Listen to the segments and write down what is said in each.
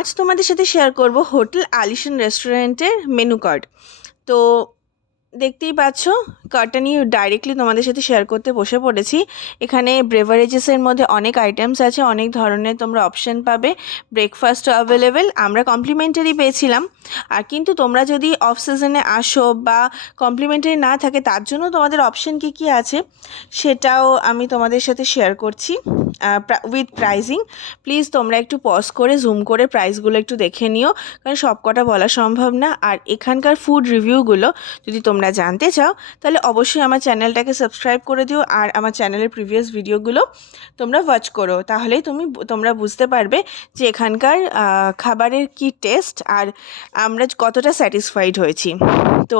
আজ তোমাদের সাথে শেয়ার করব হোটেল আলিশান রেস্টুরেন্টের মেনু কার্ড। তো দেখতেই পাচ্ছ, কার্ডটা নিয়ে ডাইরেক্টলি তোমাদের সাথে শেয়ার করতে বসে পড়েছি। এখানে ব্রেভারেজেসের মধ্যে অনেক আইটেমস আছে, অনেক ধরনের তোমরা অপশন পাবে। ব্রেকফাস্টও অ্যাভেলেবেল, আমরা কমপ্লিমেন্টারি পেয়েছিলাম। আর কিন্তু তোমরা যদি অফ সিজনে আসো বা কমপ্লিমেন্টারি না থাকে, তার জন্য তোমাদের অপশন কী কী আছে সেটাও আমি তোমাদের সাথে শেয়ার করছি উইথ প্রাইজিং। প্লিজ তোমরা একটু পজ করে জুম করে প্রাইসগুলো একটু দেখে নিও, কারণ সব কটা বলা সম্ভব না। আর এখানকার ফুড রিভিউগুলো যদি তোমরা জানতে চাও, তাহলে অবশ্যই আমার চ্যানেলটাকে সাবস্ক্রাইব করে দিও আর আমার চ্যানেলের প্রিভিয়াস ভিডিওগুলো তোমরা ওয়াচ করো। তাহলেই তোমরা বুঝতে পারবে যে এখানকার খাবারের কি টেস্ট আর আমরা কতটা স্যাটিসফাইড হয়েছি। তো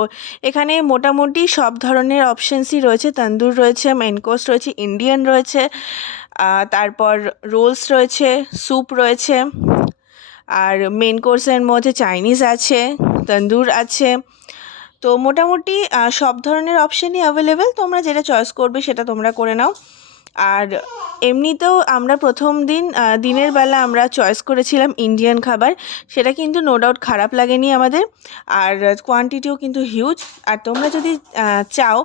এখানে মোটামুটি সব ধরনের অপশানসই রয়েছে। তন্দুর রয়েছে, মেন কোর্স রয়েছে, ইন্ডিয়ান রয়েছে, তারপর রোলস রয়েছে, স্যুপ রয়েছে, আর মেন কোর্সের মধ্যে চাইনিজ আছে, তন্দুর আছে। তো মোটামুটি সব ধরনের অপশানই অ্যাভেলেবেল, তোমরা যেটা চয়েস করবে সেটা তোমরা করে নাও। আর এমনিতেও আমরা প্রথম দিনের বেলা আমরা চয়েস করেছিলাম ইন্ডিয়ান খাবার, সেটা কিন্তু নো ডাউট খারাপ লাগেনি আমাদের। আর কোয়ান্টিটিও কিন্তু হিউজ। আর তোমরা যদি চাও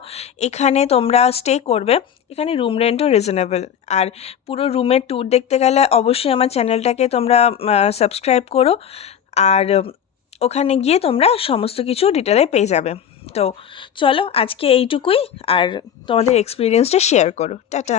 এখানে তোমরা স্টে করবে, এখানে রুম রেন্টও রিজনেবল। আর পুরো রুমের ট্যুর দেখতে গেলে অবশ্যই আমার চ্যানেলটাকে তোমরা সাবস্ক্রাইব করো, আর ওখানে গিয়ে তোমরা সমস্ত কিছু ডিটেলে পেয়ে যাবে। তো চলো আজকে এইটুকুই, আর তোমাদের এক্সপিরিয়েন্সটা শেয়ার করো। টাটা।